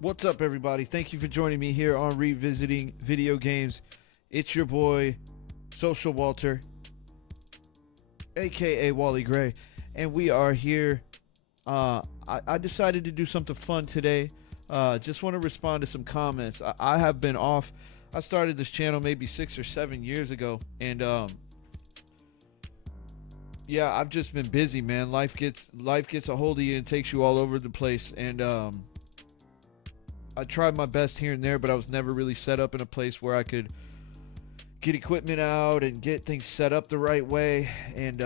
What's up, everybody? Thank you for joining me here on Revisiting Video Games. It's your boy, Social Walter, aka Wally Gray, and we are here. I decided to do something fun today. Just want to respond to some comments. I have been off. I started this channel maybe 6 or 7 years ago, and yeah, I've just been busy, man. Life gets a hold of you and takes you all over the place, and I tried my best here and there, but I was never really set up in a place where I could get equipment out and get things set up the right way. And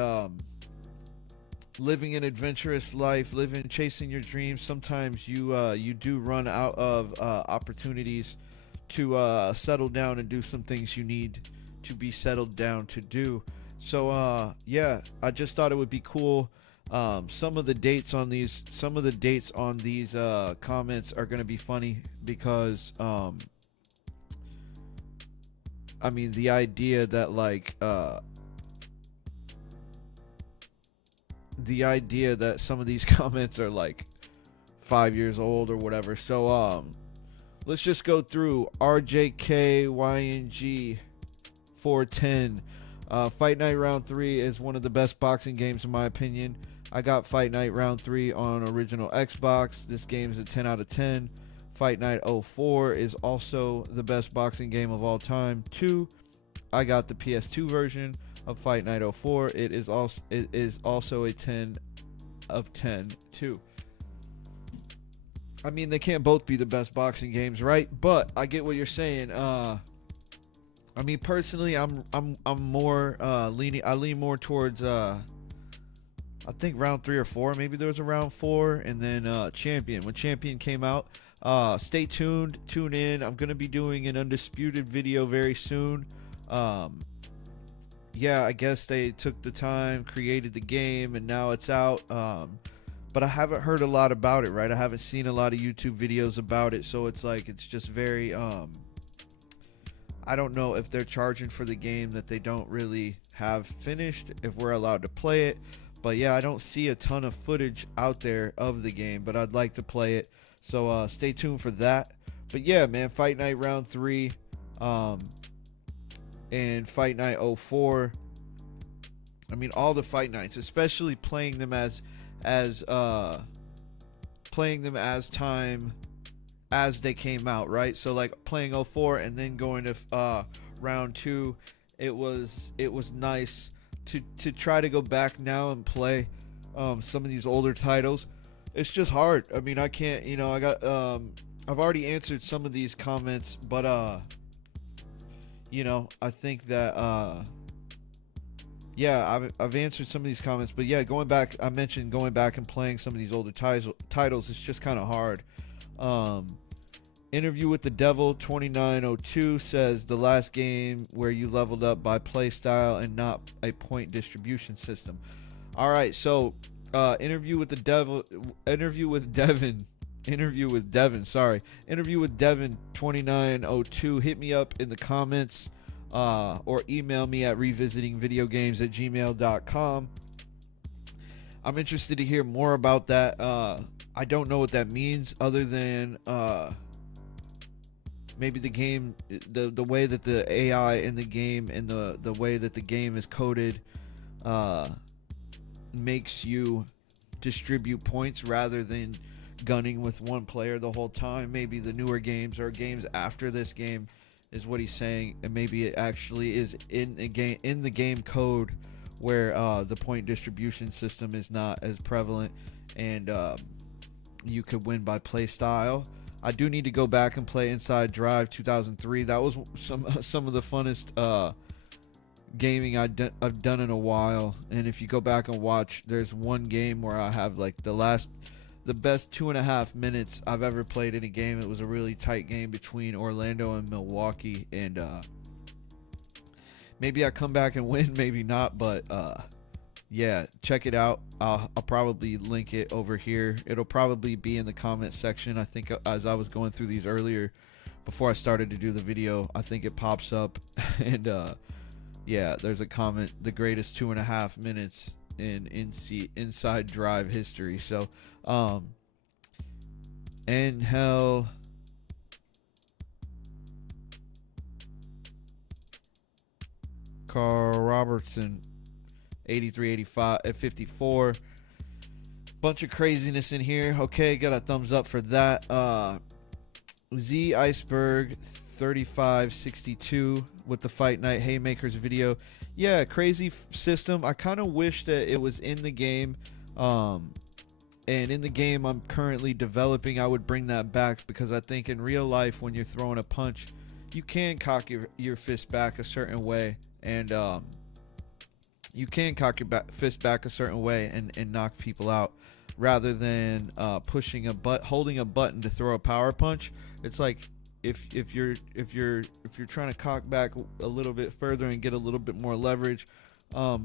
living an adventurous life, chasing your dreams, sometimes you do run out of opportunities to settle down and do some things you need to be settled down to do. So yeah, I just thought it would be cool. Some of the dates on these comments are gonna be funny because I mean, the idea that some of these comments are like 5 years old or whatever. So let's just go through. RJKYNG 410. Fight Night Round 3 is one of the best boxing games in my opinion. I got Fight Night Round 3 on original Xbox. This game is a 10 out of 10. Fight Night 04 is also the best boxing game of all time. 2, I got the PS2 version of Fight Night 04. It is also a 10 of 10 too. I mean, they can't both be the best boxing games, right? But I get what you're saying. I mean, personally, I'm more leaning. I lean more towards I think round 3 or 4. Maybe there was a round 4, and then Champion. When Champion came out, stay tuned. Tune in. I'm gonna be doing an Undisputed video very soon. Yeah, I guess they took the time, created the game, and now it's out. But I haven't heard a lot about it, right? I haven't seen a lot of YouTube videos about it, so it's like it's just very I don't know if they're charging for the game that they don't really have finished, if we're allowed to play it. But yeah, I don't see a ton of footage out there of the game, but I'd like to play it. So stay tuned for that. But yeah, man, Fight Night Round 3 and Fight Night 04. I mean, all the Fight Nights, especially playing them as time as they came out, right? So like playing 04 and then going to round 2, it was nice to try to go back now and play some of these older titles. It's just hard. I mean, I can't, I got I've already answered some of these comments, but I think that yeah, I've answered some of these comments, but yeah, I mentioned going back and playing some of these older titles. It's just kind of hard. Interview with the Devil 2902 says the last game where you leveled up by play style and not a point distribution system. All right, so interview with Devin 2902. Hit me up in the comments or email me at revisitingvideogames@gmail.com. I'm interested to hear more about that. I don't know what that means other than maybe the game, the way that the AI in the game and the way that the game is coded makes you distribute points rather than gunning with one player the whole time. Maybe the newer games or games after this game is what he's saying, and maybe it actually is in the game code where the point distribution system is not as prevalent, and you could win by play style. I do need to go back and play Inside Drive 2003. That was some of the funnest gaming I've done in a while. And if you go back and watch, there's one game where I have like the best 2.5 minutes I've ever played in a game. It was a really tight game between Orlando and Milwaukee, and maybe I come back and win, maybe not, but yeah, check it out. I'll probably link it over here. It'll probably be in the comment section. I think as I was going through these earlier before I started to do the video, I think it pops up and yeah, there's a comment, the greatest 2.5 minutes in Inside Drive history. So and hell Carl Robertson, 83, 85, 54. Bunch of craziness in here. Okay, got a thumbs up for that. Z Iceberg 3562 with the Fight Night Haymakers video. Yeah, crazy system. I kind of wish that it was in the game. And in the game I'm currently developing, I would bring that back, because I think in real life when you're throwing a punch, you can cock your fist back a certain way, and you can cock your fist back a certain way and knock people out, rather than holding a button to throw a power punch. It's like if you're trying to cock back a little bit further and get a little bit more leverage. I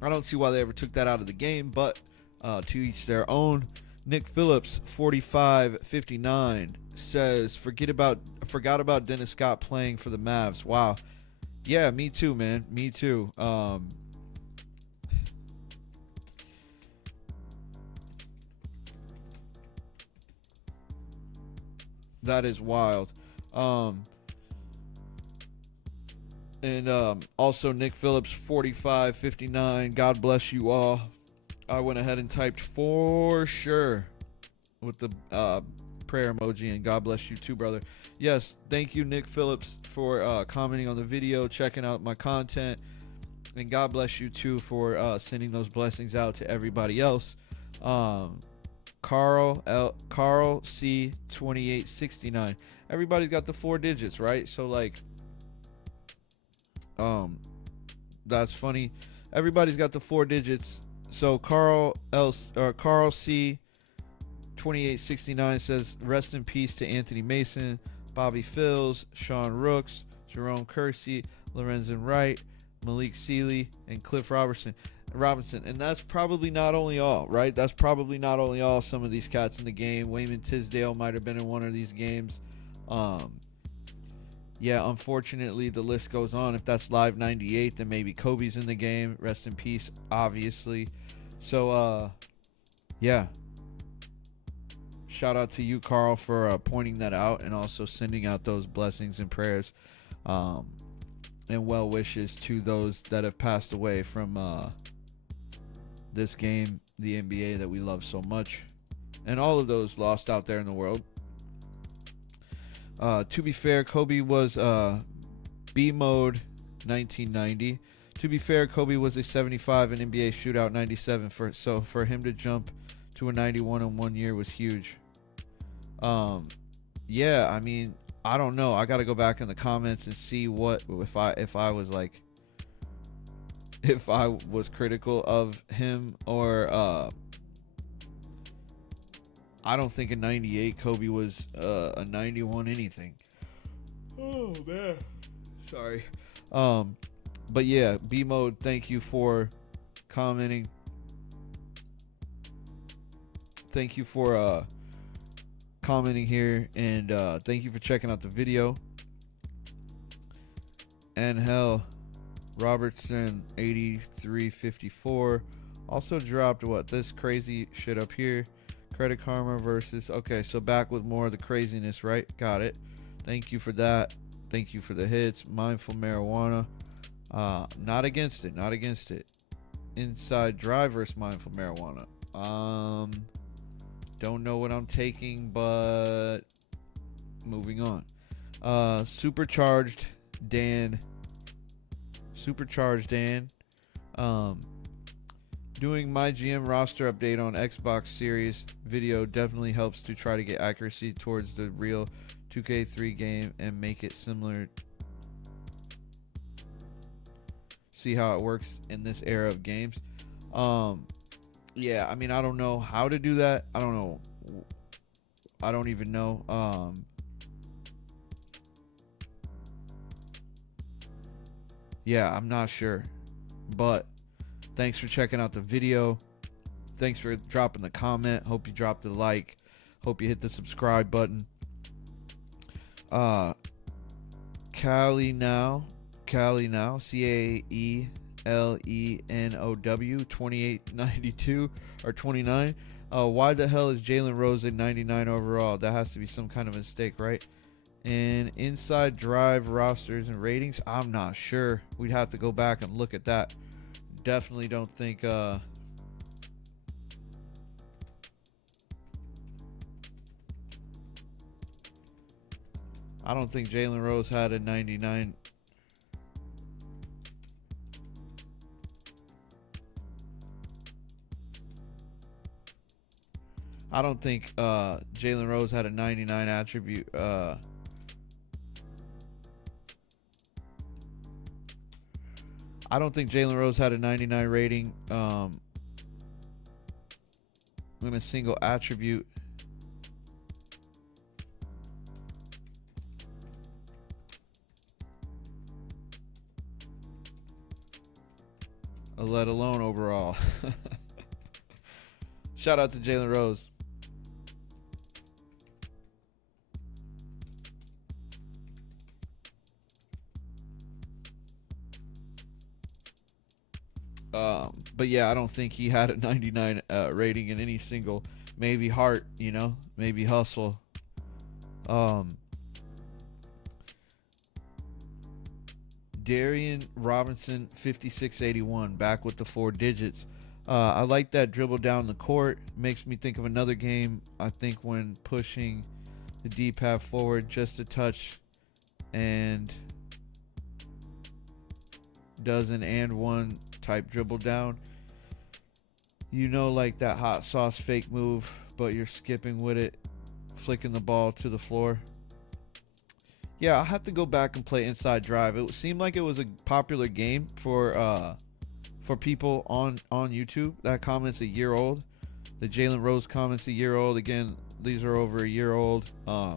don't see why they ever took that out of the game, but to each their own. Nick Phillips 4559 says, forgot about Dennis Scott playing for the Mavs. Wow. Yeah, me too, man. Me too. That is wild. And also Nick Phillips 4559, God bless you all. I went ahead and typed for sure with the prayer emoji, and God bless you too, brother. Yes, thank you, Nick Phillips, for commenting on the video, checking out my content, and God bless you too for sending those blessings out to everybody else. Carl C 2869. Everybody's got the 4 digits, right? So like, that's funny. Everybody's got the 4 digits. So Carl C 2869 says, rest in peace to Anthony Mason, Bobby Phils, Sean Rooks, Jerome Kersey, Lorenzen Wright, Malik Sealy, and Cliff Robinson. And that's probably not only all, right? That's probably not only all. Some of these cats in the game. Wayman Tisdale might have been in one of these games. Yeah, unfortunately, the list goes on. If that's Live 98, then maybe Kobe's in the game. Rest in peace, obviously. So, yeah. Shout out to you, Carl, for pointing that out, and also sending out those blessings and prayers and well wishes to those that have passed away from this game, the NBA that we love so much, and all of those lost out there in the world. To be fair, Kobe was B mode 1990. To be fair, Kobe was a 75 in NBA shootout 97. So for him to jump to a 91 in 1 year was huge. Yeah, I mean, I don't know. I got to go back in the comments and see what if I was like, if I was critical of him, or I don't think in 98 Kobe was a 91 anything. Oh man, sorry. But yeah, B mode, thank you for commenting. Thank you for commenting here, and thank you for checking out the video. And hell, Robertson 8354 also dropped this crazy shit up here. Credit Karma versus, okay, so back with more of the craziness, right? Got it. Thank you for that. Thank you for the hits. Mindful Marijuana, not against it, not against it. Inside Drive versus Mindful Marijuana. Don't know what I'm taking, but moving on. Supercharged Dan, doing my GM roster update on Xbox Series video definitely helps to try to get accuracy towards the real 2K3 game and make it similar. See how it works in this era of games. Yeah, I mean, I don't know how to do that. I don't know. I don't even know. Yeah, I'm not sure. But thanks for checking out the video. Thanks for dropping the comment. Hope you dropped the like. Hope you hit the subscribe button. Cali now, CAELENOW 2892 or 29. Why the hell is Jalen Rose a 99 overall? That has to be some kind of mistake, right? And inside drive rosters and ratings, I'm not sure. We'd have to go back and look at that. Definitely don't think I don't think Jalen Rose had a 99. I don't think Jalen Rose had a 99 attribute. I don't think Jalen Rose had a 99 rating in a single attribute. Let alone overall. Shout out to Jalen Rose. But yeah, I don't think he had a 99 rating in any single. Maybe heart, maybe hustle. Darian Robinson, 5681, back with the 4 digits. I like that dribble down the court. Makes me think of another game. I think when pushing the D-pad forward just a touch and does an and one type dribble down. Like that hot sauce fake move, but you're skipping with it, flicking the ball to the floor. Yeah, I'll have to go back and play Inside Drive. It seemed like it was a popular game for people on YouTube. That comment's a year old. The Jalen Rose comment's a year old. Again, these are over a year old. I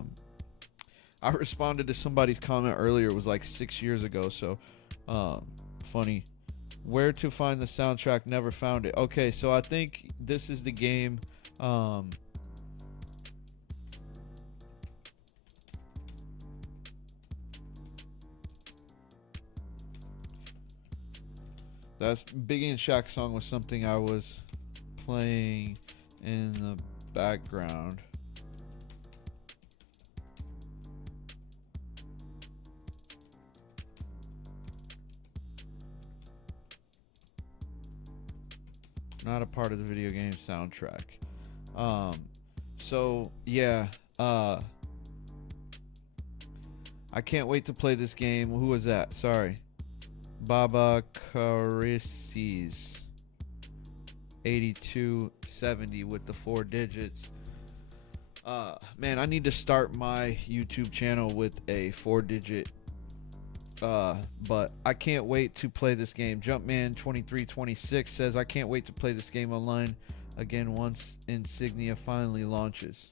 responded to somebody's comment earlier. It was like 6 years ago, so funny. Where to find the soundtrack? Never found it. Okay, so I think this is the game. That's Biggie and Shaq song was something I was playing in the background. Not a part of the video game soundtrack. So yeah, I can't wait to play this game. Who was that? Sorry. Baba Carices 8270 with the 4 digits. Man, I need to start my YouTube channel with a 4-digit. But I can't wait to play this game. Jumpman2326 says, I can't wait to play this game online again once Insignia finally launches.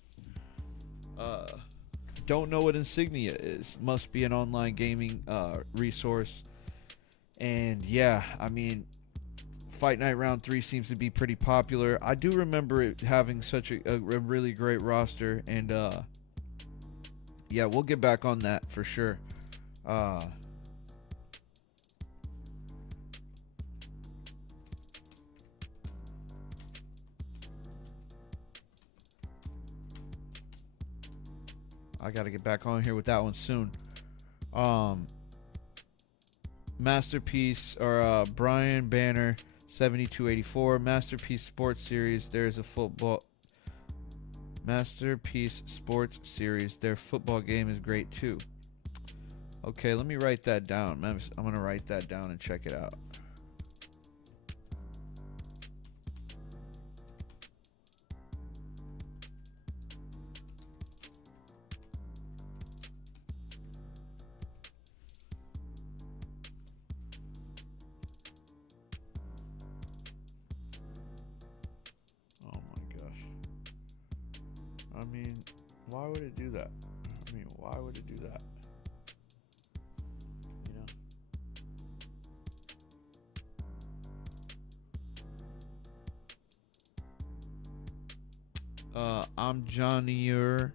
Don't know what Insignia is. Must be an online gaming resource. And yeah, I mean, Fight Night Round 3 seems to be pretty popular. I do remember it having such a really great roster. And yeah, we'll get back on that for sure. I got to get back on here with that one soon. Masterpiece or Brian Banner 7284 Masterpiece Sports Series. There's a football Masterpiece Sports Series. Their football game is great too. Okay, let me write that down. I'm gonna write that down and check it out. I mean, why would it do that? Why would it do that? I'm Johnny Ure.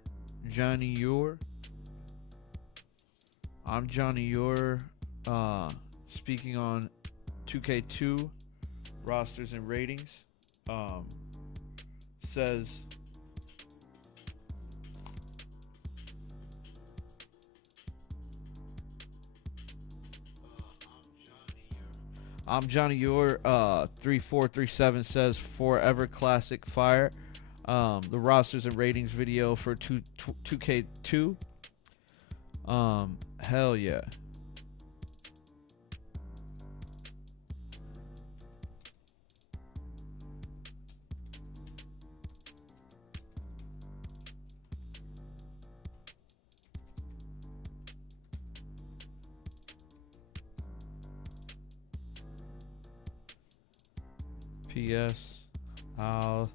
I'm Johnny Ure. Speaking on 2K2 rosters and ratings. Says I'm Johnny Ure. 3437 says Forever Classic Fire. The rosters and ratings video for 2K2. Hell yeah. PS. I'll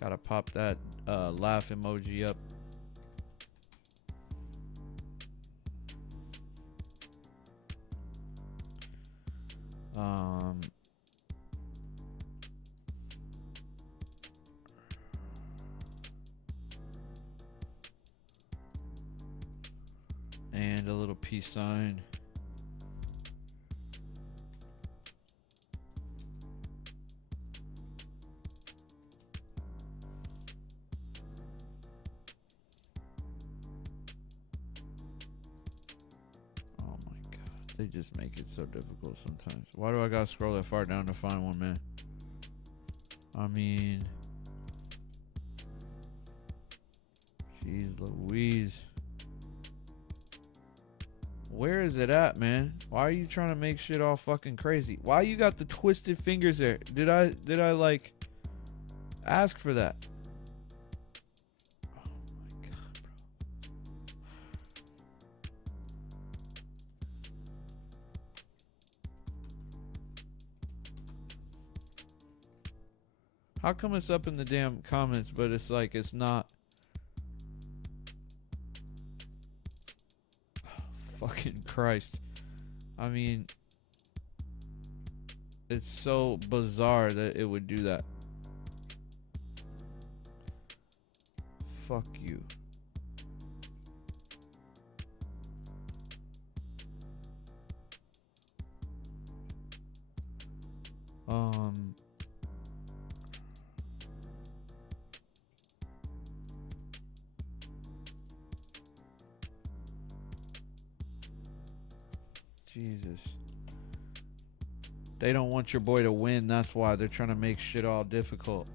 gotta pop that laugh emoji up. And a little peace sign. Oh my god, they just make it so difficult sometimes. Why do I gotta scroll that far down to find one, man? I mean, jeez Louise. Where is it at, man? Why are you trying to make shit all fucking crazy? Why you got the twisted fingers there? Did I like ask for that? Oh my god, bro. How come it's up in the damn comments, but it's like it's not? Fucking Christ. I mean, it's so bizarre that it would do that. Fuck you. Jesus. They don't want your boy to win. That's why they're trying to make shit all difficult.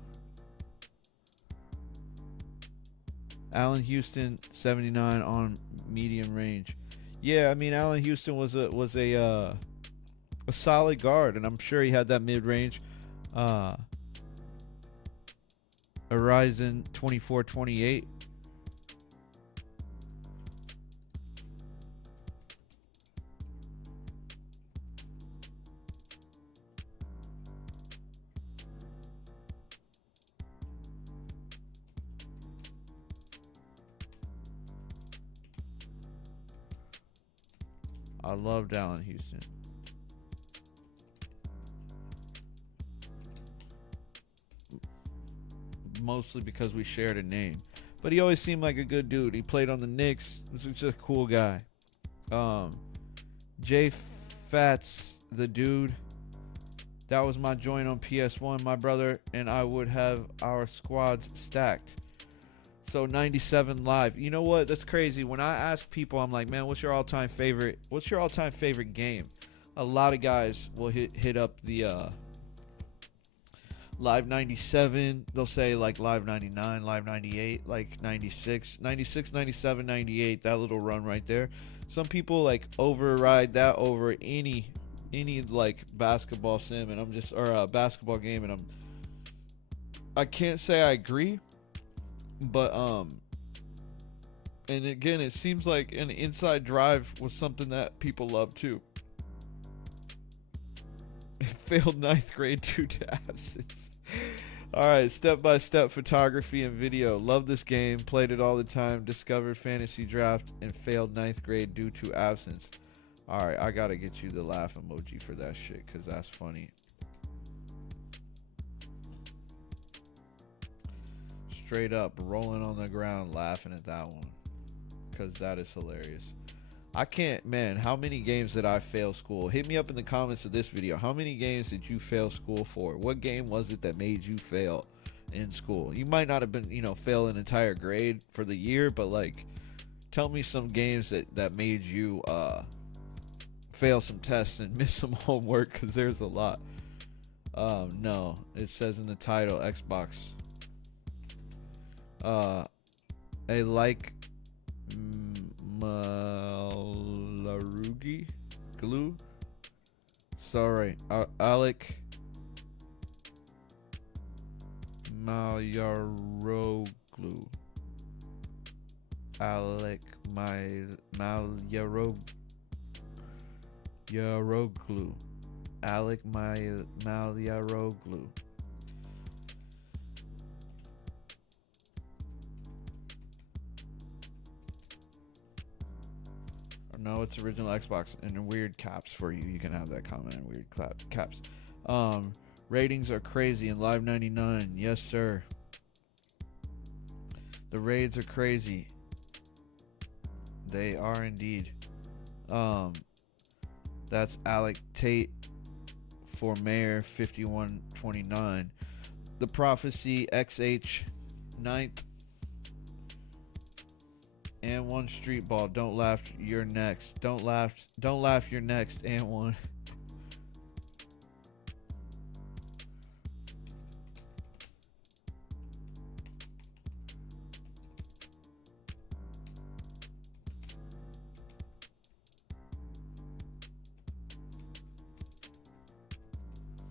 Allen Houston, 79 on medium range. Yeah, I mean, Allen Houston was a solid guard, and I'm sure he had that mid range. Horizon 2428. I loved Allen Houston. Mostly because we shared a name. But he always seemed like a good dude. He played on the Knicks. He was just a cool guy. J Fats, the dude. That was my joint on PS1. My brother and I would have our squads stacked. So 97 live. You know what? That's crazy. When I ask people, I'm like, man, what's your all-time favorite? What's your all-time favorite game? A lot of guys will hit up the Live 97. They'll say like Live 99, Live 98, like 96, 97, 98. That little run right there. Some people like override that over any like basketball sim, and I'm just or a basketball game, and I can't say I agree. But and again, it seems like an inside drive was something that people love too. It failed 9th grade due to absence. Alright, step-by-step photography and video. Love this game, played it all the time, discovered fantasy draft, and failed 9th grade due to absence. Alright, I gotta get you the laugh emoji for that shit, because that's funny. Straight up rolling on the ground laughing at that one, because that is hilarious. I can't, man, how many games did I fail school? Hit me up in the comments of this video. How many games did you fail school for? What game was it that made you fail? in school. You might not have been, fail an entire grade for the year, but like, tell me some games that made you fail some tests and miss some homework, because there's a lot. No, it says in the title Xbox. A like Malarugi glue. Sorry, Alec Malyaroglu. Alec Malyaroglu. Alec Malyaroglu. No, it's original Xbox and in weird caps for you. You can have that comment in weird caps. Ratings are crazy in Live 99. Yes, sir. The raids are crazy. They are indeed. That's Alec Tate for Mayor 5129. The Prophecy XH 9th. And one street ball. Don't laugh. You're next. Don't laugh. You're next. And one.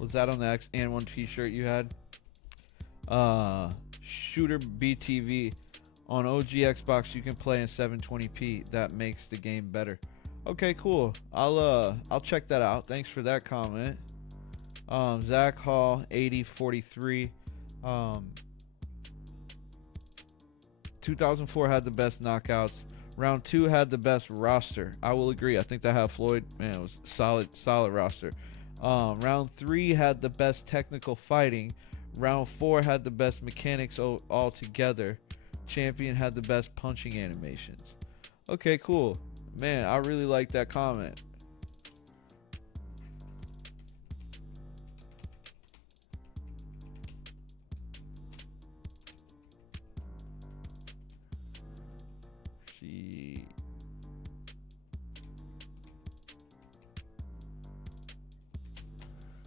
Was that on the X and one t-shirt you had? Shooter BTV. On OG Xbox, you can play in 720p. That makes the game better. Okay, cool. I'll check that out. Thanks for that comment. Zach Hall, 8043. 2004 had the best knockouts. Round 2 had the best roster. I will agree. I think that had Floyd. Man, it was solid roster. Round 3 had the best technical fighting. Round 4 had the best mechanics all together. Champion had the best punching animations. Okay, cool. Man, I really like that comment.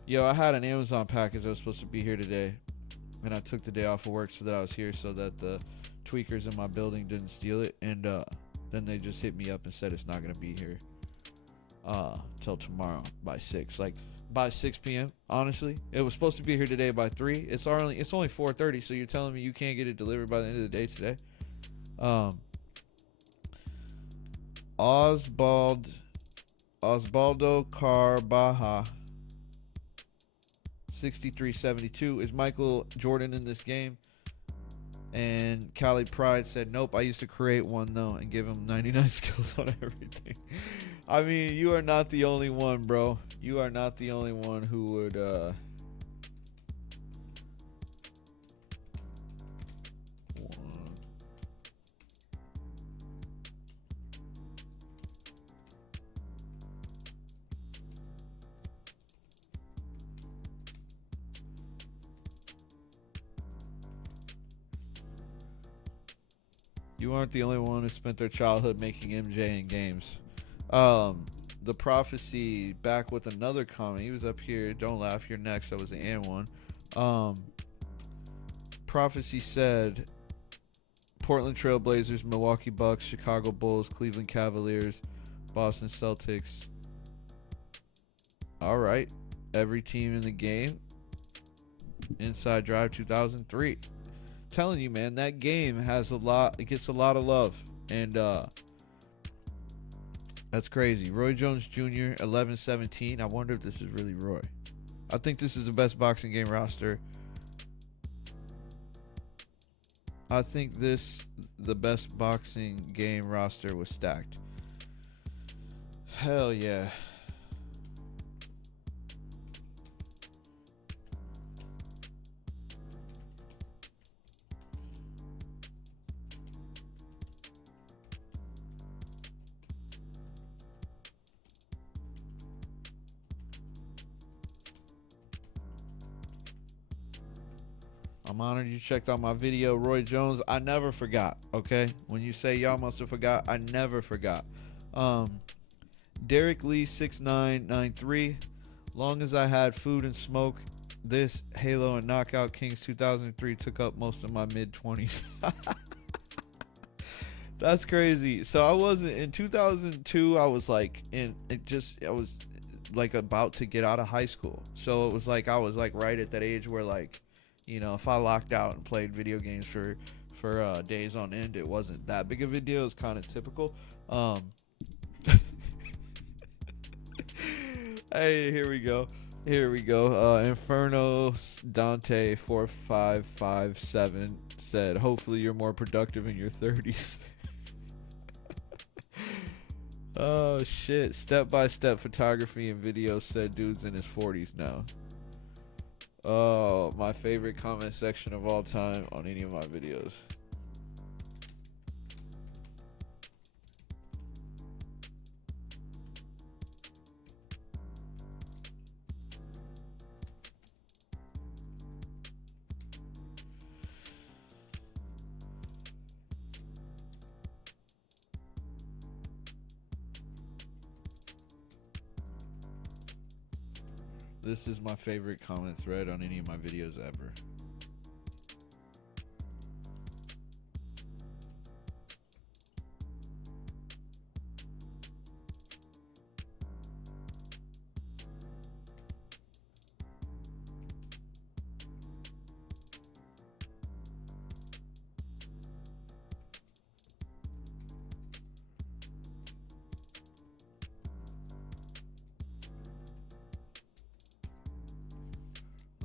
Yo, I had an Amazon package that was supposed to be here today, and I took the day off of work so that I was here so that the tweakers in my building didn't steal it, and then they just hit me up and said it's not gonna be here till tomorrow by 6. Like by 6 p.m. Honestly, it was supposed to be here today by 3. It's only 4:30, so you're telling me you can't get it delivered by the end of the day today? Osvaldo Carbaja 6372. Is Michael Jordan in this game? And Cali Pride said, nope, I used to create one though and give him 99 skills on everything. I mean, you are not the only one, bro. You are not the only one who would You aren't the only one who spent their childhood making MJ in games. The Prophecy back with another comment. He was up here. Don't laugh, you're next. That was the and one. Prophecy said Portland Trailblazers, Milwaukee Bucks, Chicago Bulls, Cleveland Cavaliers, Boston Celtics. All right. Every team in the game. Inside Drive 2003. Telling you, man, that game has it gets a lot of love, and that's crazy. Roy Jones Jr. 11-17. I wonder if this is really Roy. I think this is the best boxing game roster. I think the best boxing game roster was stacked. Hell yeah. I'm honored you checked out my video. Roy Jones, I never forgot, okay? When you say y'all must have forgot, I never forgot. Derek Lee 6993. Long as I had food and smoke, this Halo and Knockout Kings 2003 took up most of my mid-20s. That's crazy. So I wasn't in 2002. I was like I was like about to get out of high school. So it was like I was like right at that age where, like, you know, if I locked out and played video games for days on end, it wasn't that big of a deal. It was kind of typical. Hey, here we go. Inferno Dante 4557 said, "Hopefully you're more productive in your 30s." Oh shit! Step-by-step photography and video said dude's in his 40s now. Oh, my favorite comment section of all time on any of my videos. This is my favorite comment thread on any of my videos ever.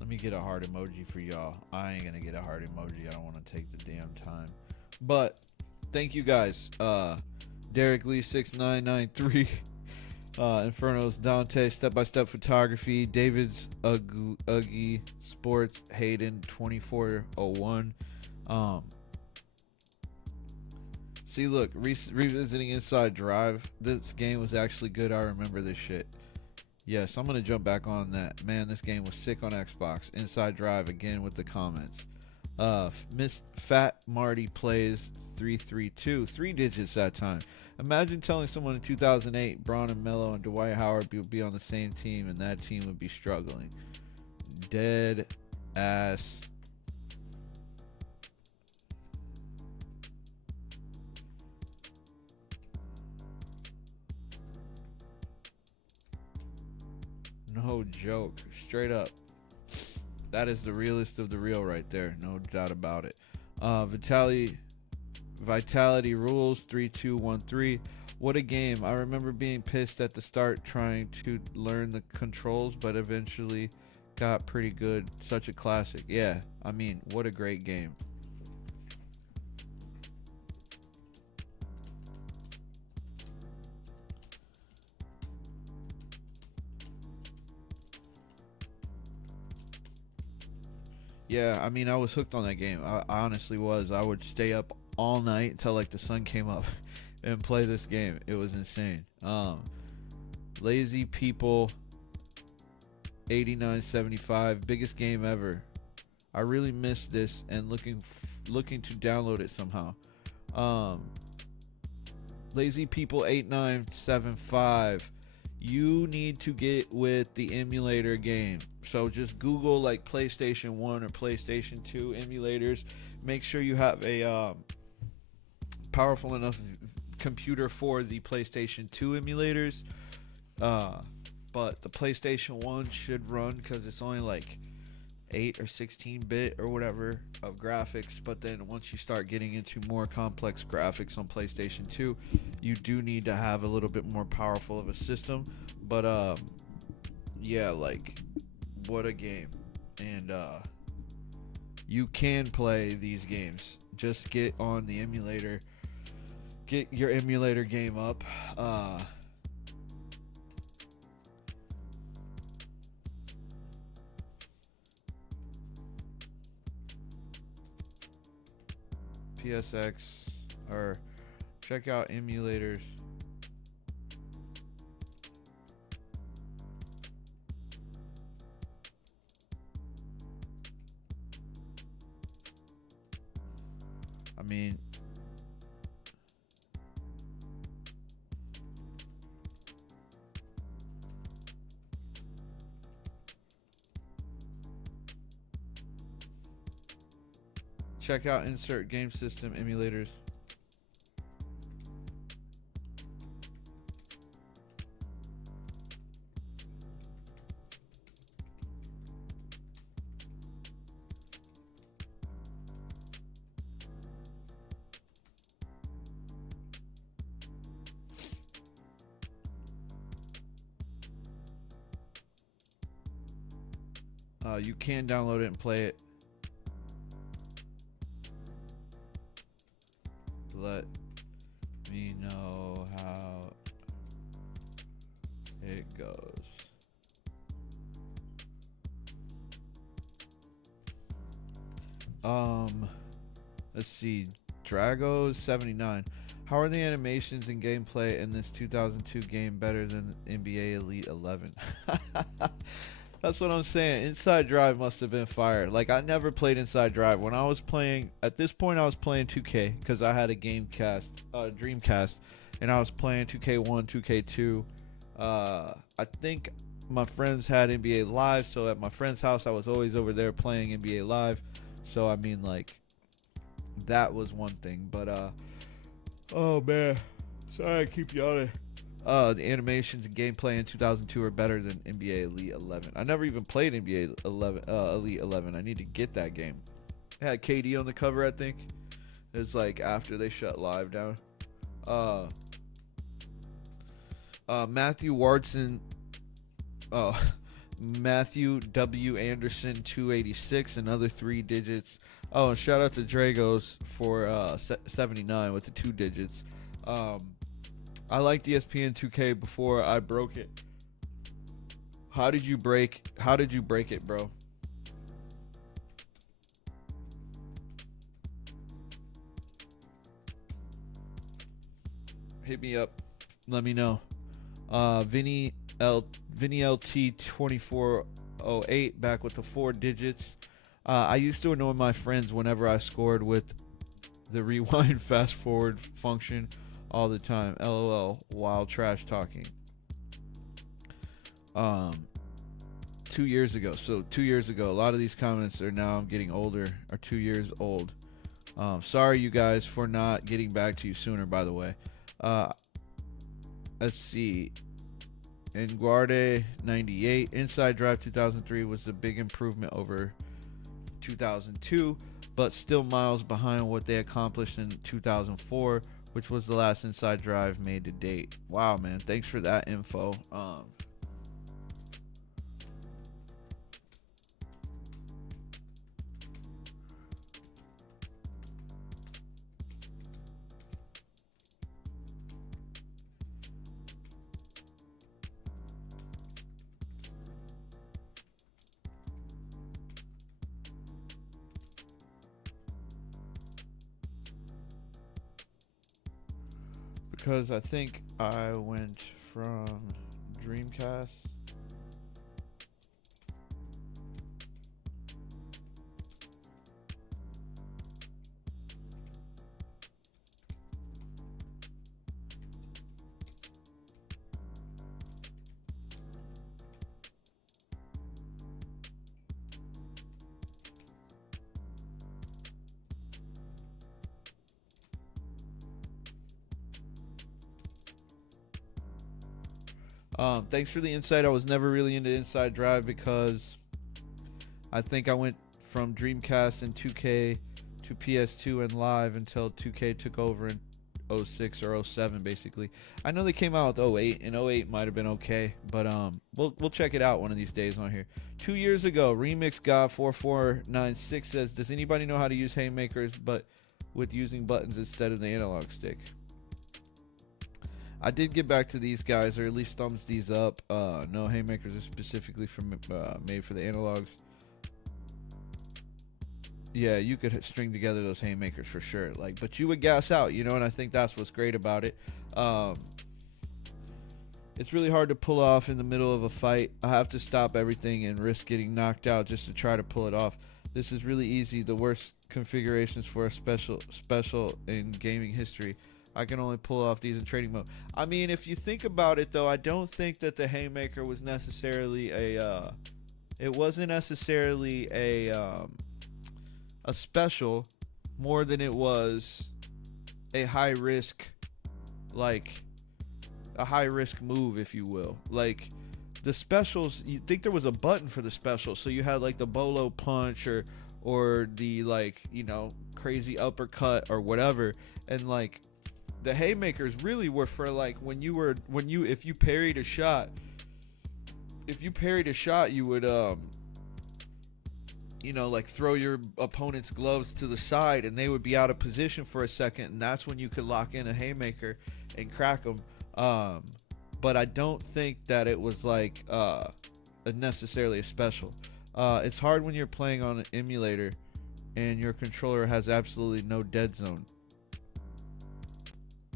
Let me get a heart emoji for y'all. I ain't gonna get a heart emoji. I don't want to take the damn time. But thank you guys. Derek Lee 6993, Inferno's Dante, Step-by-Step Photography, David's Uggy Sports, Hayden 2401. See, look, revisiting Inside Drive. This game was actually good. I remember this shit. Yes, I'm going to jump back on that. Man, this game was sick on Xbox. Inside Drive again with the comments. Miss Fat Marty plays 332. 3 digits that time. Imagine telling someone in 2008 Braun and Melo and Dwight Howard would be on the same team and that team would be struggling. Dead ass. No joke. Straight up. That is the realest of the real right there. No doubt about it. Vitality Rules 3213. What a game. I remember being pissed at the start trying to learn the controls, but eventually got pretty good. Such a classic. Yeah, I mean, what a great game. Yeah, I mean, I was hooked on that game. I honestly was. I would stay up all night until like the sun came up and play this game. It was insane. Lazy People 8975, biggest game ever. I really missed this and looking to download it somehow. Lazy People 8975, you need to get with the emulator game. So just Google like PlayStation 1 or PlayStation 2 emulators. Make sure you have a powerful enough computer for the PlayStation 2 emulators. But the PlayStation 1 should run because it's only like 8 or 16-bit or whatever of graphics. But then once you start getting into more complex graphics on PlayStation 2, you do need to have a little bit more powerful of a system. But yeah, like, what a game. And you can play these games. Just get on the emulator, get your emulator game up. PSX, or check out emulators. mean, check out insert game system emulators. You can download it and play it. Let me know how it goes. Let's see. Drago79. How are the animations and gameplay in this 2002 game better than NBA Elite 11? That's what I'm saying. Inside Drive must have been fire. Like, I never played Inside Drive. When I was playing, at this point, I was playing 2K because I had a Dreamcast, and I was playing 2K1, 2K2. I think my friends had NBA Live, so at my friend's house, I was always over there playing NBA Live. So, I mean, like, that was one thing. But, oh, man. Sorry I keep yawning. The animations and gameplay in 2002 are better than NBA Elite 11. I never even played NBA Elite 11. I need to get that game. It had KD on the cover, I think. It was like after they shut live down. Matthew Watson. Oh, Matthew W. Anderson 286, another 3 digits. Oh, and shout out to Dragos for 79 with the 2 digits. I liked ESPN 2K before I broke it. How did you break it, bro? Hit me up. Let me know. Vinny LT 2408 back with the 4 digits. I used to annoy my friends whenever I scored with the rewind fast forward function all the time. LOL while trash talking. 2 years ago. So 2 years ago, a lot of these comments are now I'm getting older, are 2 years old. Sorry you guys for not getting back to you sooner, by the way. Let's see. Enguarde 98. Inside Drive 2003 was a big improvement over 2002, but still miles behind what they accomplished in 2004, which was the last Inside Drive made to date. Wow, man. Thanks for that info. Because I think I went from Dreamcast. Thanks for the insight. I was never really into Inside Drive because I think I went from Dreamcast and 2K to PS2 and Live until 2K took over in 06 or 07, basically. I know they came out with 08, and 08 might have been okay, but we'll check it out one of these days on here. 2 years ago, Remix God 4496 says, does anybody know how to use haymakers but with using buttons instead of the analog stick? I did get back to these guys, or at least thumbs these up. No, haymakers are specifically made for the analogs. Yeah, you could string together those haymakers for sure. Like, but you would gas out, you know, and I think that's what's great about it. It's really hard to pull off in the middle of a fight. I have to stop everything and risk getting knocked out just to try to pull it off. This is really easy. The worst configurations for a special in gaming history. I can only pull off these in trading mode. I mean, if you think about it, though, I don't think that the Haymaker was necessarily a. It wasn't necessarily a special, more than it was a high risk, like a high risk move, if you will. Like the specials, you think there was a button for the specials, so you had like the bolo punch or the, like, you know, crazy uppercut or whatever, and like the haymakers really were for like if you parried a shot, you would you know, like throw your opponent's gloves to the side and they would be out of position for a second, and that's when you could lock in a haymaker and crack them. But I don't think that it was like necessarily a special. It's hard when you're playing on an emulator and your controller has absolutely no dead zone.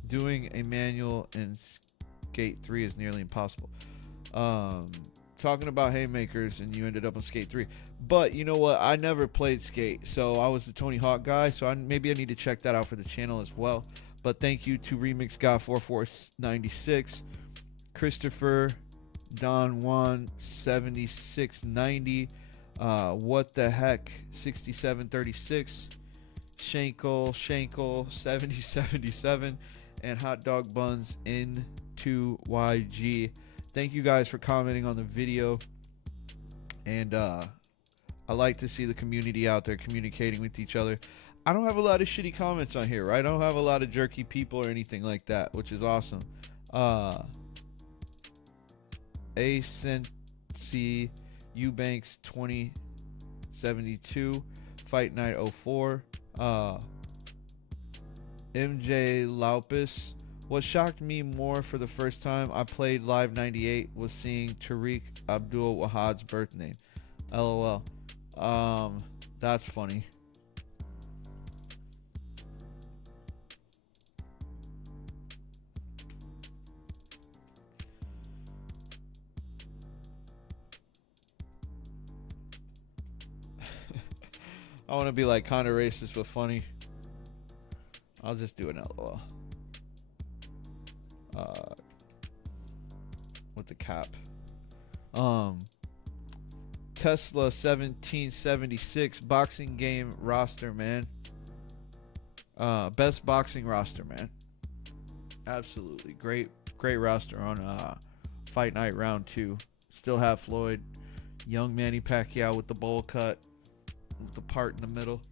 Doing a manual in Skate 3 is nearly impossible. Talking about haymakers and you ended up on Skate 3. But you know what? I never played Skate, so I was the Tony Hawk guy, so maybe I need to check that out for the channel as well. But thank you to Remix God 4496, Christopher, Don Juan 7690, What the Heck 6736, Shankle 7077, and Hot Dog Buns N2YG. Thank you guys for commenting on the video, and I like to see the community out there communicating with each other. I don't have a lot of shitty comments on here, right? I don't have a lot of jerky people or anything like that, which is awesome. Asensi Eubanks 2072, Fight Night 04, MJ Laupis. What shocked me more for the first time I played Live 98 was seeing Tariq Abdul Wahad's birth name. LOL. That's funny. I want to be like kind of racist but funny. I'll just do an LOL. With the cap. Tesla 1776 boxing game roster, man. Best boxing roster, man. Absolutely great roster on Fight Night Round 2. Still have Floyd, young Manny Pacquiao with the bowl cut, with the part in the middle.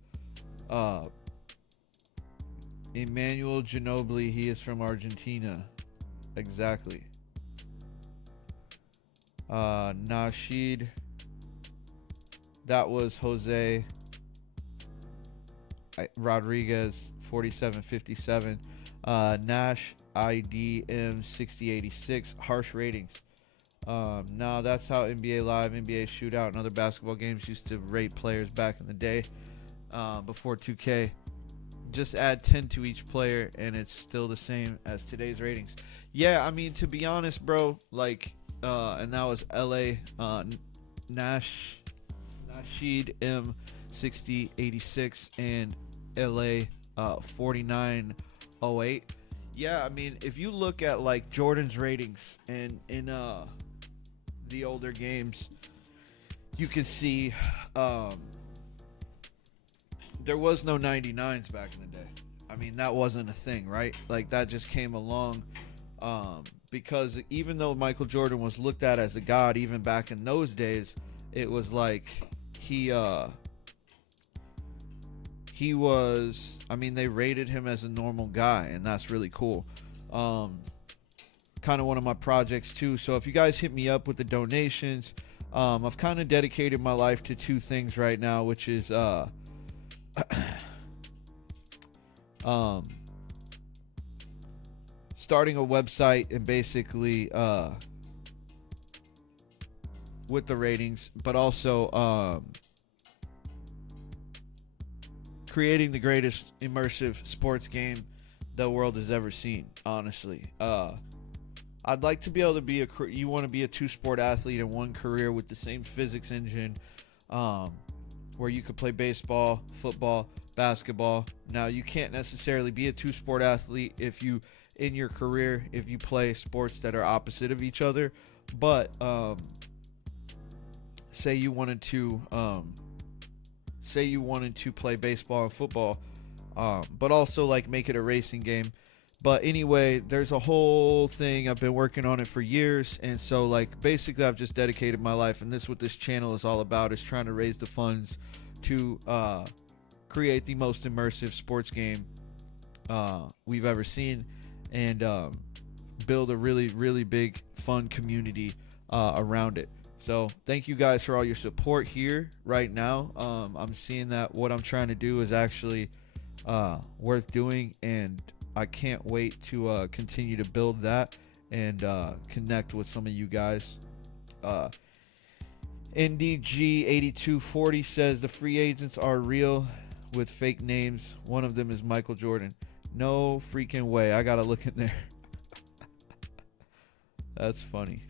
Emmanuel Ginobili, he is from Argentina. Exactly. Nasheed, that was Jose Rodriguez 4757. Nash IDM 6086. Harsh ratings. Now that's how NBA Live, NBA Shootout, and other basketball games used to rate players back in the day, before 2K. Just add 10 to each player and it's still the same as today's ratings. Yeah, I mean, to be honest, bro, like, and that was LA, Nasheed M 6086 and LA 4908. Yeah, I mean, if you look at like Jordan's ratings and in the older games, you can see there was no 99s back in the day. I mean, that wasn't a thing, right? Like, that just came along because even though Michael Jordan was looked at as a god even back in those days, it was like he was, I mean, they rated him as a normal guy, and that's really cool. Kind of one of my projects too. So if you guys hit me up with the donations, I've kind of dedicated my life to two things right now, which is starting a website and basically with the ratings, but also creating the greatest immersive sports game the world has ever seen. Honestly, I'd like to be able to be you want to be a two-sport athlete in one career with the same physics engine, where you could play baseball, football, basketball. Now, you can't necessarily be a two-sport athlete if you, in your career, if you play sports that are opposite of each other. But say you wanted to, play baseball and football, but also like make it a racing game. But anyway, there's a whole thing. I've been working on it for years, and so like basically I've just dedicated my life, and this is what this channel is all about, is trying to raise the funds to create the most immersive sports game we've ever seen, and build a really, really big, fun community around it. So thank you guys for all your support here right now. I'm seeing that what I'm trying to do is actually worth doing, and I can't wait to continue to build that and connect with some of you guys. NDG8240 says the free agents are real with fake names. One of them is Michael Jordan. No freaking way. I gotta look in there. That's funny.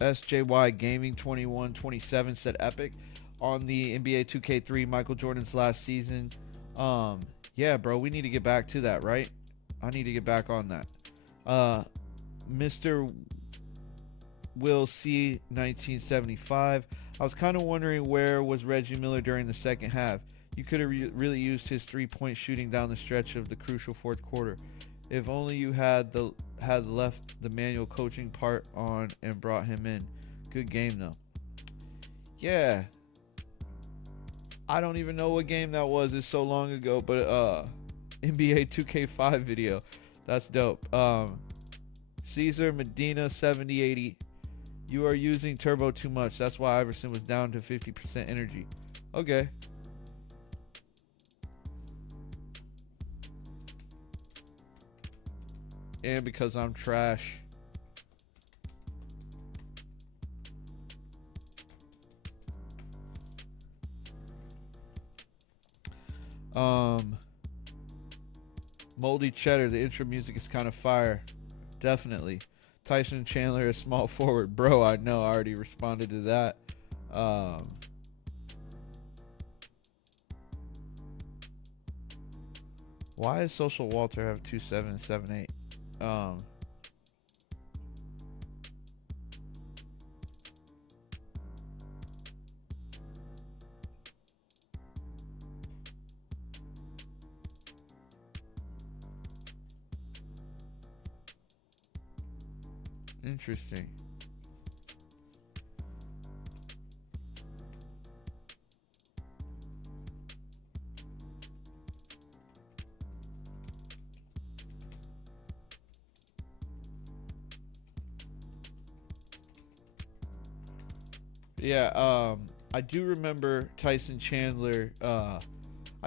SJY Gaming 2127 said epic on the NBA 2K3 Michael Jordan's last season. Yeah, bro, we need to get back to that, right? I need to get back on that. Mr. Will C 1975. I was kind of wondering where was Reggie Miller during the second half. You could have really used his 3-point shooting down the stretch of the crucial fourth quarter. If only you had left the manual coaching part on and brought him in. Good game though. Yeah. I don't even know what game that was. It's so long ago, but NBA 2K5 video. That's dope. Caesar Medina 7080. You are using turbo too much. That's why Iverson was down to 50% energy. Okay. And because I'm trash. Moldy Cheddar, the intro music is kind of fire. Definitely. Tyson Chandler, a small forward. Bro, I know. I already responded to that. Why does Social Walter have 2778? Interesting. Yeah, I do remember Tyson Chandler. I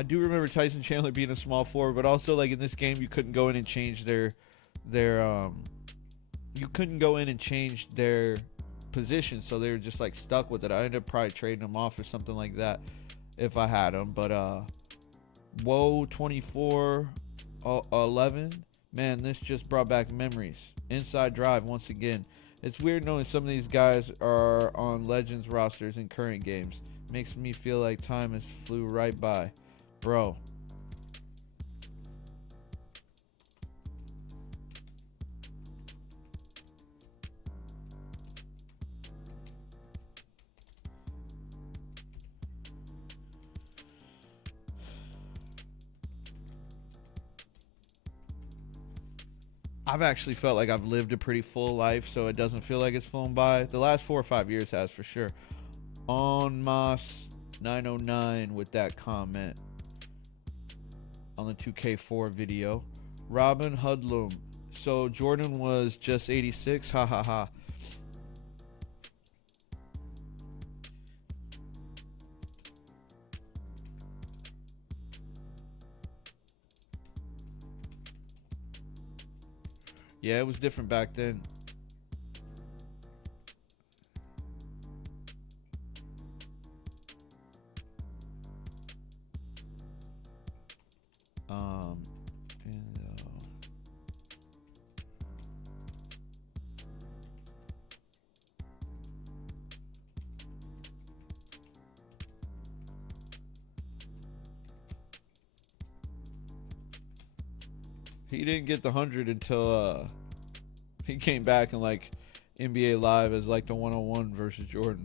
do remember Tyson Chandler being a small forward, but also like in this game, you couldn't go in and change their you couldn't go in and change their position, so they were just like stuck with it. I ended up probably trading them off or something like that if I had them. But Whoa 2411, man, this just brought back memories. Inside Drive once again. It's weird knowing some of these guys are on Legends rosters in current games. Makes me feel like time has flew right by. Bro. I've actually felt like I've lived a pretty full life, so it doesn't feel like it's flown by. The last 4 or 5 years has for sure. On Moss 909 with that comment on the 2K4 video. Robin Hudlum. So Jordan was just 86. Ha ha ha. Yeah, it was different back then. Um, and, he didn't get the 100 until he came back in like NBA Live as like the 101 versus Jordan.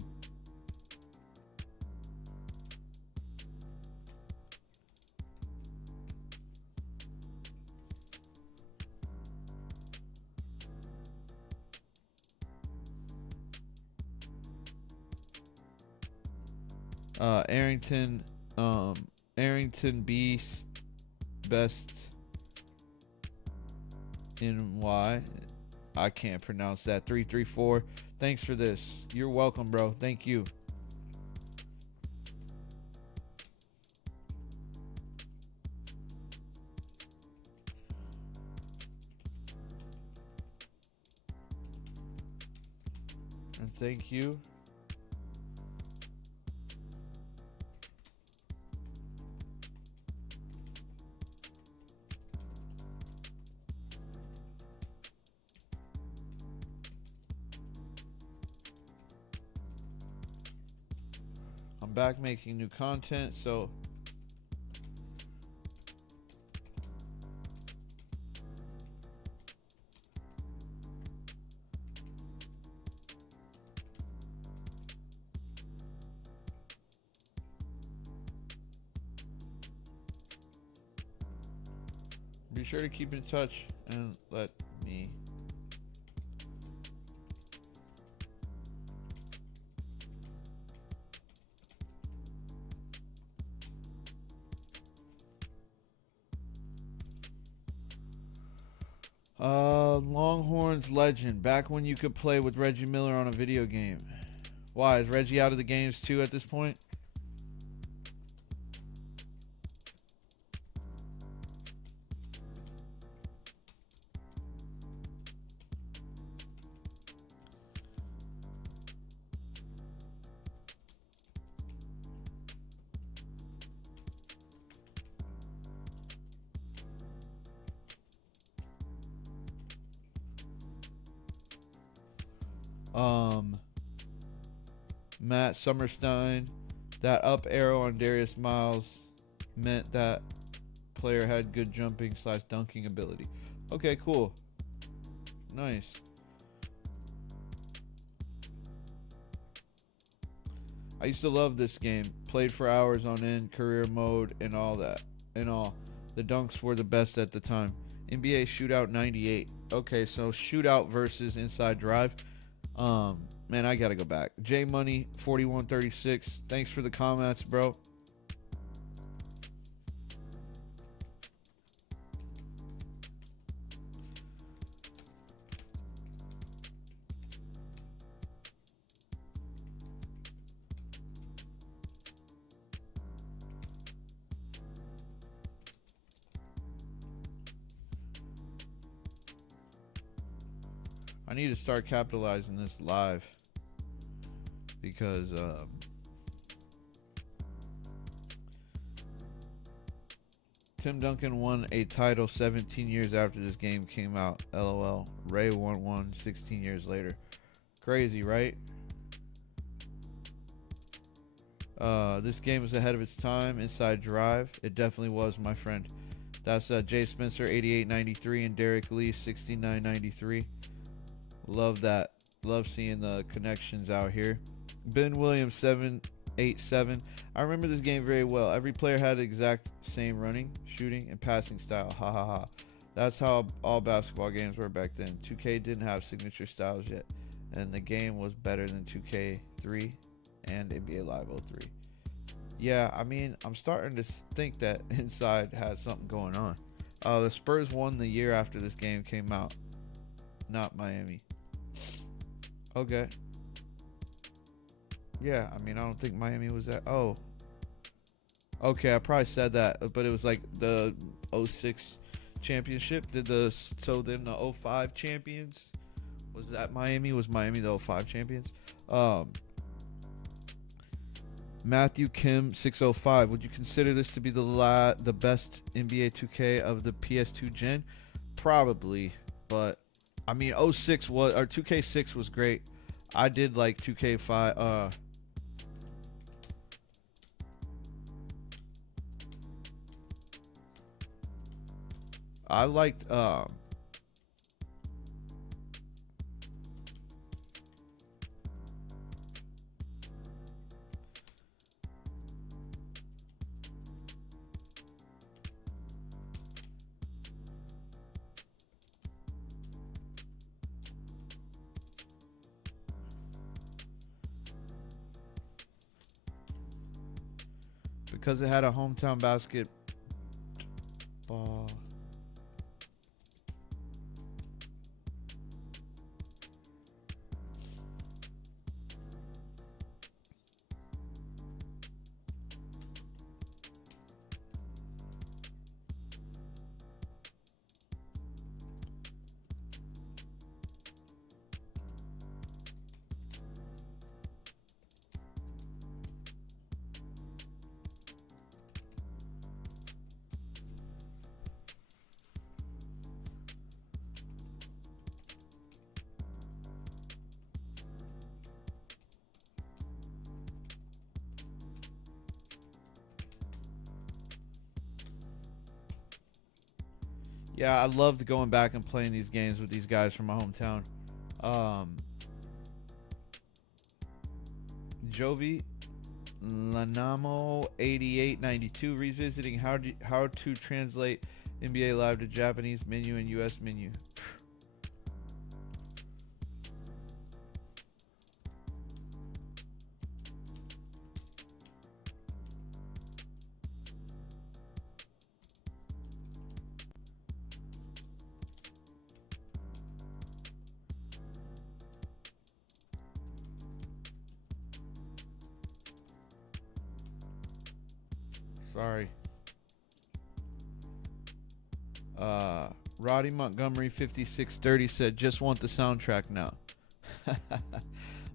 Arrington, Arrington B best in Y. I can't pronounce that. 334. Thanks for this. You're welcome, bro. Thank you. And thank you. I'm back making new content, so be sure to keep in touch and let me. Longhorns legend. Back when you could play with Reggie Miller on a video game. Why? Is Reggie out of the games too at this point? Matt Summerstein, that up arrow on Darius Miles meant that player had good jumping / dunking ability. Okay, cool. Nice. I used to love this game. Played for hours on end, career mode, and all that. And all. The dunks were the best at the time. NBA Shootout 98. Okay, so Shootout versus Inside Drive. Man, I gotta go back. J Money 4136. Thanks for the comments, bro. I need to start capitalizing this live because Tim Duncan won a title 17 years after this game came out. LOL. Ray won one 16 years later. Crazy, right? This game was ahead of its time. Inside Drive. It definitely was, my friend. That's Jay Spencer 8893 and Derek Lee 6993. Love that. Love seeing the connections out here. Ben Williams 787. I remember this game very well. Every player had the exact same running, shooting, and passing style. Ha ha ha. That's how all basketball games were back then. 2K didn't have signature styles yet, and the game was better than 2K3 and NBA Live 03. Yeah, I mean, I'm starting to think that Inside has something going on. The Spurs won the year after this game came out, not Miami. Okay. Yeah, I mean, I don't think Miami was that. Oh. Okay, I probably said that, but it was like the 06 championship. Then the '05 champions, was that Miami? Was Miami the '05 champions? Matthew Kim 605. Would you consider this to be the best NBA 2K of the PS2 gen? Probably, but I mean 06 was, or 2K6 was great. I did like 2K5. I liked because it had a hometown basketball. Yeah, I loved going back and playing these games with these guys from my hometown. Jovi Lanamo 8892 revisiting how to translate NBA Live to Japanese menu and US menu. Sorry. Roddy Montgomery 5630 said, just want the soundtrack now.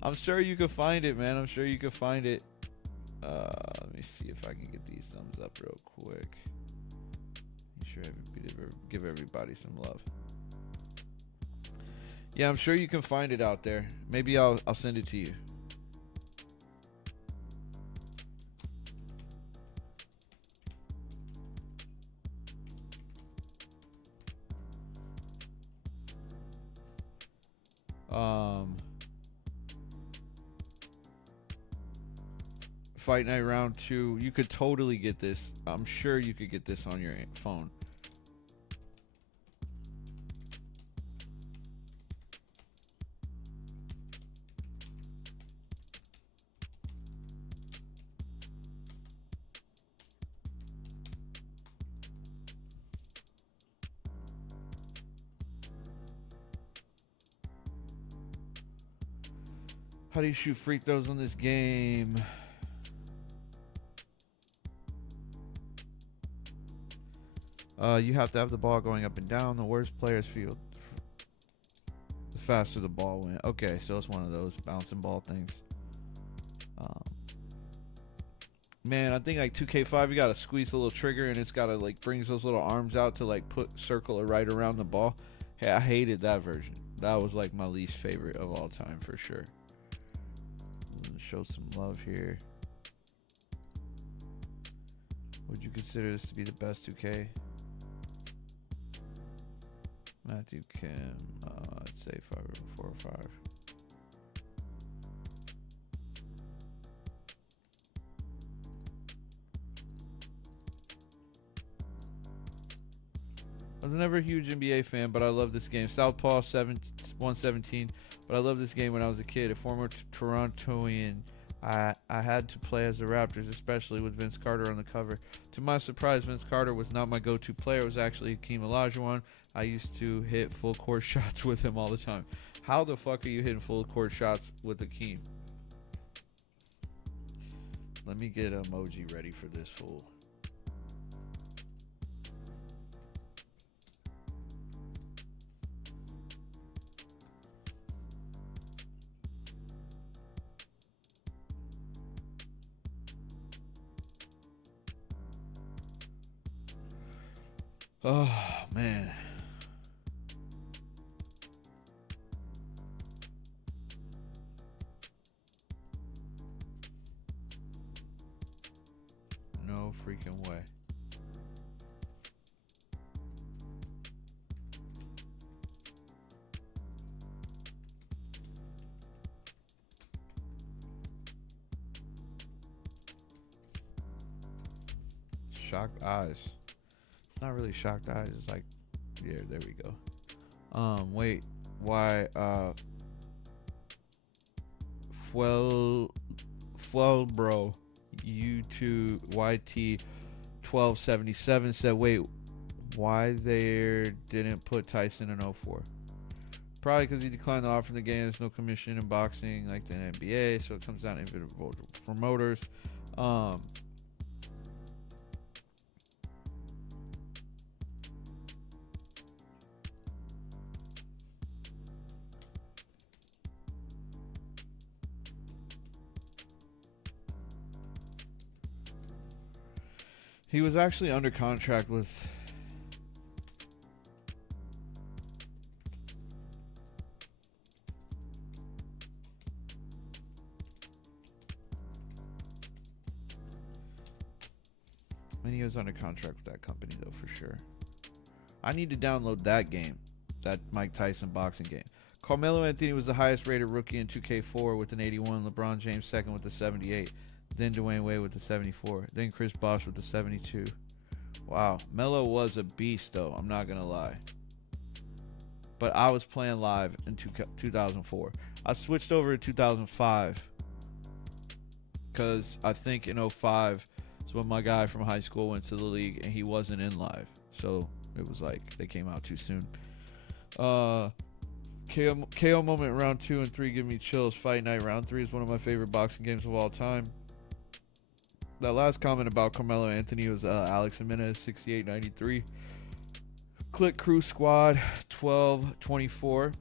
I'm sure you could find it, man. I'm sure you could find it. Let me see if I can get these thumbs up real quick. Give everybody some love. Yeah, I'm sure you can find it out there. Maybe I'll send it to you. Fight Night Round 2. You could totally get this. I'm sure you could get this on your phone. How do you shoot free throws on this game? You have to have the ball going up and down. The worse players field, the faster the ball went. Okay, so it's one of those bouncing ball things. Man, I think like 2K5, you gotta squeeze a little trigger and it's gotta like brings those little arms out to like circle it right around the ball. Hey, I hated that version. That was like my least favorite of all time for sure. Show some love here. Would you consider this to be the best 2K? Matthew Kim, I'd say 4 or 5. I was never a huge NBA fan, but I love this game. Southpaw 117, but I love this game when I was a kid. A former Torontoian, I had to play as the Raptors, especially with Vince Carter on the cover. To my surprise, Vince Carter was not my go-to player. It was actually Hakeem Olajuwon. I used to hit full court shots with him all the time. How the fuck are you hitting full court shots with Hakeem? Let me get an emoji ready for this fool. Oh, man. No freaking way. Shocked eyes. It's not really shocked eyes. It's like, yeah, there we go. Wait. Why, Fuel, bro. U2 YT 1277 said, wait, why they didn't put Tyson in 04? Probably because he declined the offer in the game. There's no commission in boxing like the NBA, so it comes down to individual promoters. He was actually under contract with he was under contract with that company though, for sure. I need to download that game, that Mike Tyson boxing game. Carmelo Anthony was the highest rated rookie in 2K4 with an 81. LeBron James second with the 78. Then Dwayne Wade with the 74. Then Chris Bosh with the 72. Wow, Melo was a beast though, I'm not gonna lie. But I was playing live in 2004. I switched over to 2005 because I think in 05 is when my guy from high school went to the league and he wasn't in live. So it was like they came out too soon. KO moment round 2 and 3 give me chills. Fight night round 3 is one of my favorite boxing games of all time. That last comment about Carmelo Anthony was Alex Jimenez 6893. Click Crew Squad 1224.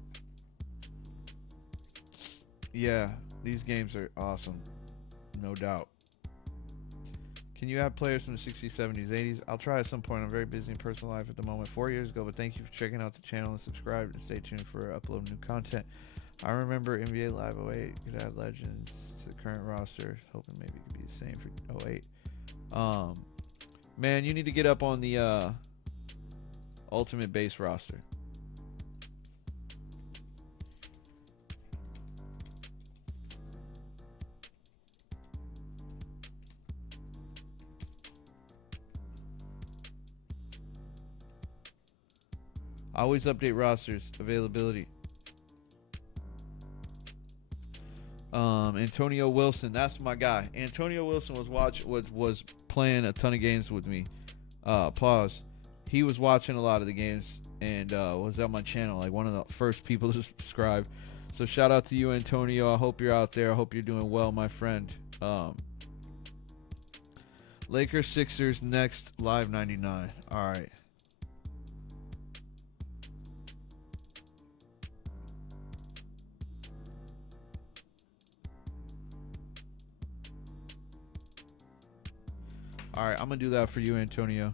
Yeah, these games are awesome, no doubt. Can you add players from the 60s, 70s, 80s? I'll try at some point. I'm very busy in personal life at the moment. 4 years ago, but thank you for checking out the channel and subscribe and stay tuned for upload new content. I remember NBA Live 08 could add legends to the current roster. Hoping maybe it could be the same for 08. Man, you need to get up on the Ultimate Base roster. Always update rosters availability. Antonio Wilson, that's my guy. Antonio Wilson was playing a ton of games with me. Pause. He was watching a lot of the games and was on my channel, like one of the first people to subscribe. So shout out to you, Antonio. I hope you're out there. I hope you're doing well, my friend. Lakers Sixers next, live 99. All right. All right, I'm going to do that for you, Antonio.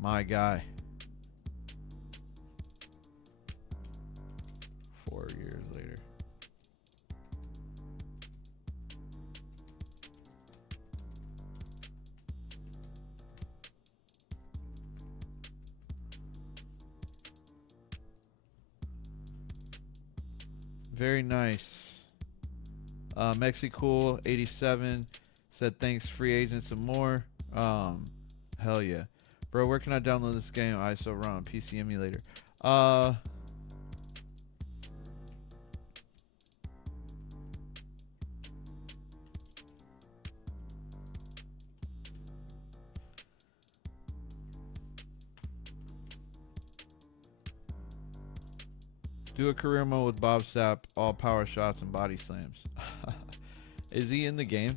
My guy. 4 years later. Very nice. Mexicool 87 said thanks, free agents and more. Hell yeah. Bro, where can I download this game? ISO ROM, PC emulator. Do a career mode with Bob Sapp, all power shots and body slams. Is he in the game?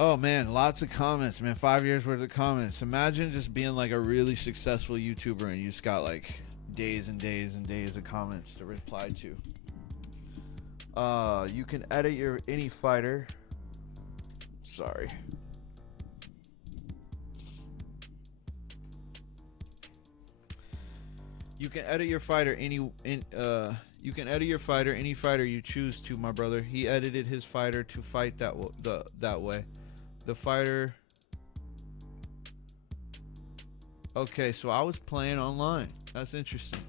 Oh man, lots of comments, man. 5 years worth of comments. Imagine just being like a really successful YouTuber and you just got like days and days and days of comments to reply to. You can edit your any fighter. Sorry. You can edit your fighter any fighter you choose to, my brother. He edited his fighter to fight that way. The fighter. Okay, so I was playing online. That's interesting.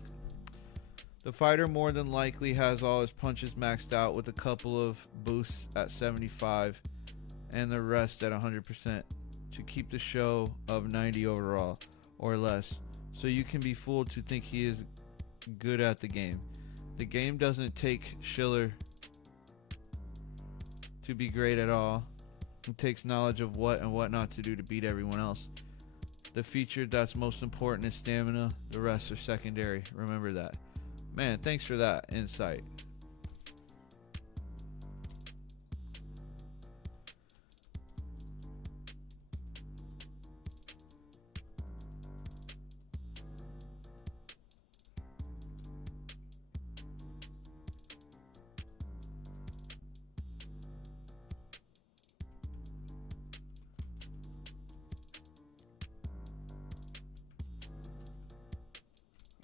The fighter more than likely has all his punches maxed out with a couple of boosts at 75 and the rest at 100% to keep the show of 90 overall or less. So you can be fooled to think he is good at the game. The game doesn't take Schiller to be great at all. It takes knowledge of what and what not to do to beat everyone else. The feature that's most important is stamina. The rest are secondary. Remember that. Man, thanks for that insight.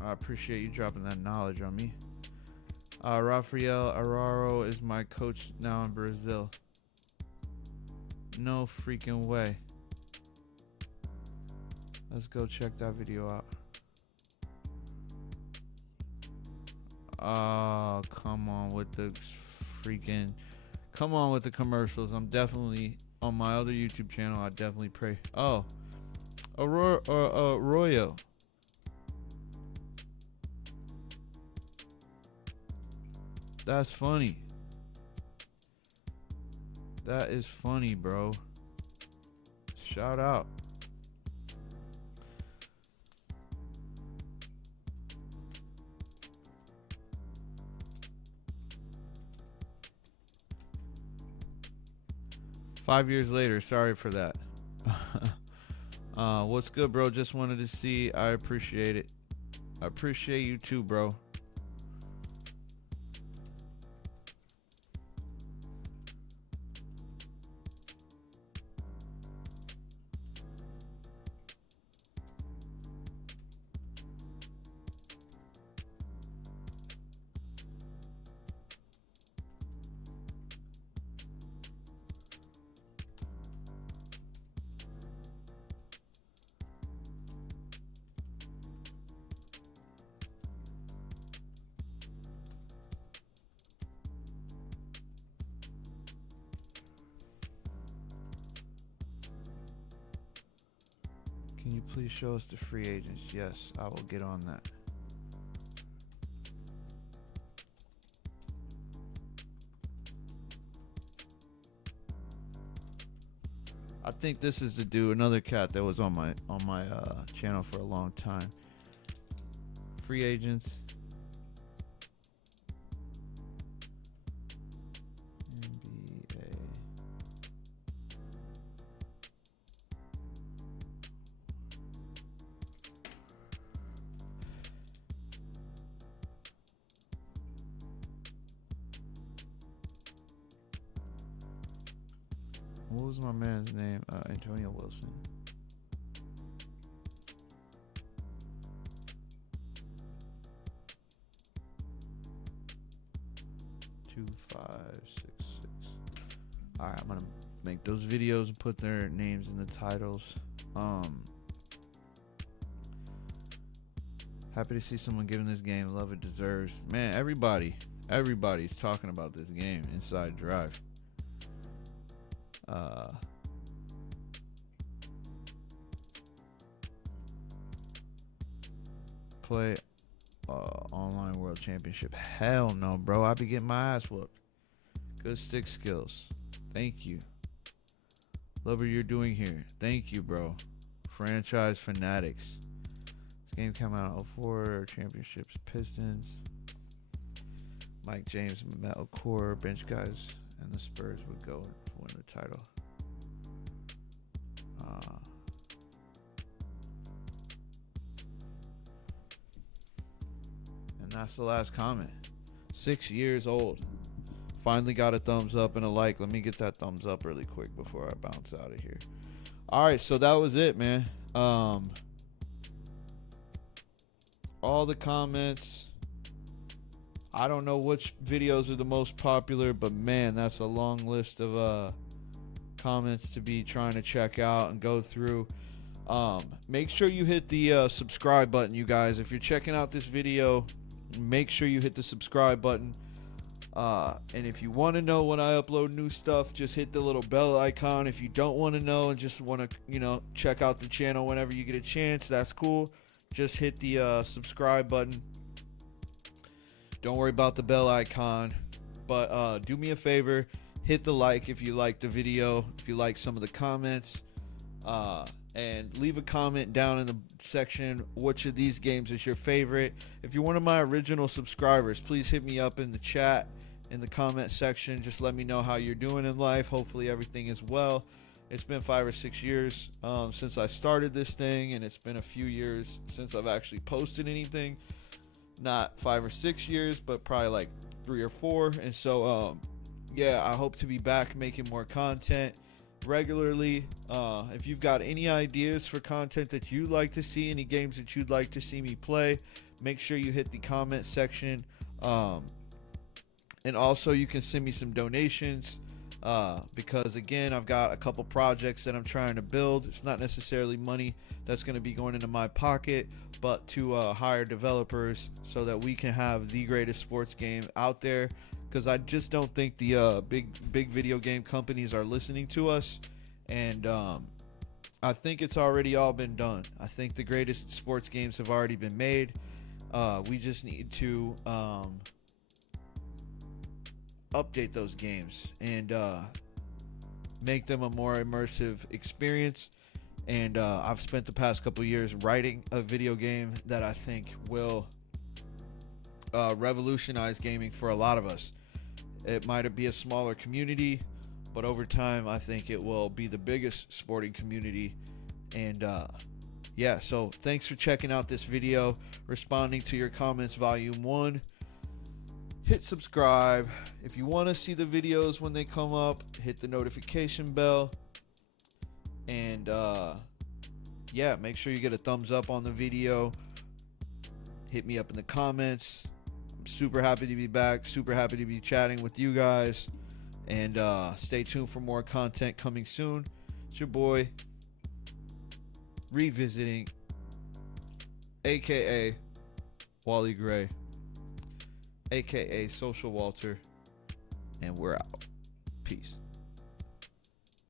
I appreciate you dropping that knowledge on me. Rafael Araro is my coach now in Brazil. No freaking way. Let's go check that video out. Oh, come on with the commercials. I'm definitely on my other YouTube channel. I definitely pray. Oh, Arroyo. That's funny. That is funny, bro. Shout out. Five years later, sorry for that. What's good, bro? Just wanted to see. I appreciate it. I appreciate you too, bro. 'Can you please show us the free agents? Yes, I will get on that. I think this is the dude, another cat that was on my channel for a long time. Free agents. NBA. What was my man's name? Antonio Wilson. Two, 5, 6, 6. All right, I'm gonna make those videos and put their names in the titles. Happy to see someone giving this game love it deserves. Man, everybody's talking about this game. Inside Drive. Play online world championship. Hell no, bro. I be getting my ass whooped. Good stick skills. Thank you. Love what you're doing here. Thank you, bro. Franchise fanatics. This game came out in 04. Championships. Pistons. Mike James, metal core, bench guys, and the Spurs would go win the title. that's the last comment. 6 years old. Finally got a thumbs up and a like. Let me get that thumbs up really quick before I bounce out of here. All right, so that was it, man. All the comments. I don't know which videos are the most popular, but man, that's a long list of comments to be trying to check out and go through. Make sure you hit the subscribe button, you guys. If you're checking out this video, make sure you hit the subscribe button. And if you want to know when I upload new stuff, just hit the little bell icon. If you don't want to know and just want to, check out the channel whenever you get a chance, that's cool. Just hit the subscribe button. Don't worry about the bell icon. But do me a favor, hit the like if you like the video, if you like some of the comments. And leave a comment down in the section which of these games is your favorite. If you're one of my original subscribers, please hit me up in the chat, in the comment section. Just let me know how you're doing in life. Hopefully everything is well. It's been 5 or 6 years since I started this thing, and it's been a few years since I've actually posted anything. Not 5 or 6 years, but probably like 3 or 4. And so yeah, I hope to be back making more content regularly. If you've got any ideas for content that you'd like to see, any games that you'd like to see me play, make sure you hit the comment section. And also you can send me some donations, because again, I've got a couple projects that I'm trying to build. It's not necessarily money that's going to be going into my pocket, but to hire developers so that we can have the greatest sports game out there. Because I just don't think the big video game companies are listening to us. And I think it's already all been done. I think the greatest sports games have already been made. We just need to update those games and make them a more immersive experience. And I've spent the past couple years writing a video game that I think will revolutionize gaming for a lot of us. It might be a smaller community, but over time I think it will be the biggest sporting community. And yeah, so thanks for checking out this video, responding to your comments volume 1. Hit subscribe. If you want to see the videos when they come up, hit the notification bell. And yeah, make sure you get a thumbs up on the video. Hit me up in the comments. Super happy to be back, super happy to be chatting with you guys, and stay tuned for more content coming soon. It's your boy Revisiting, aka Wally Gray, aka Social Walter, and we're out. Peace.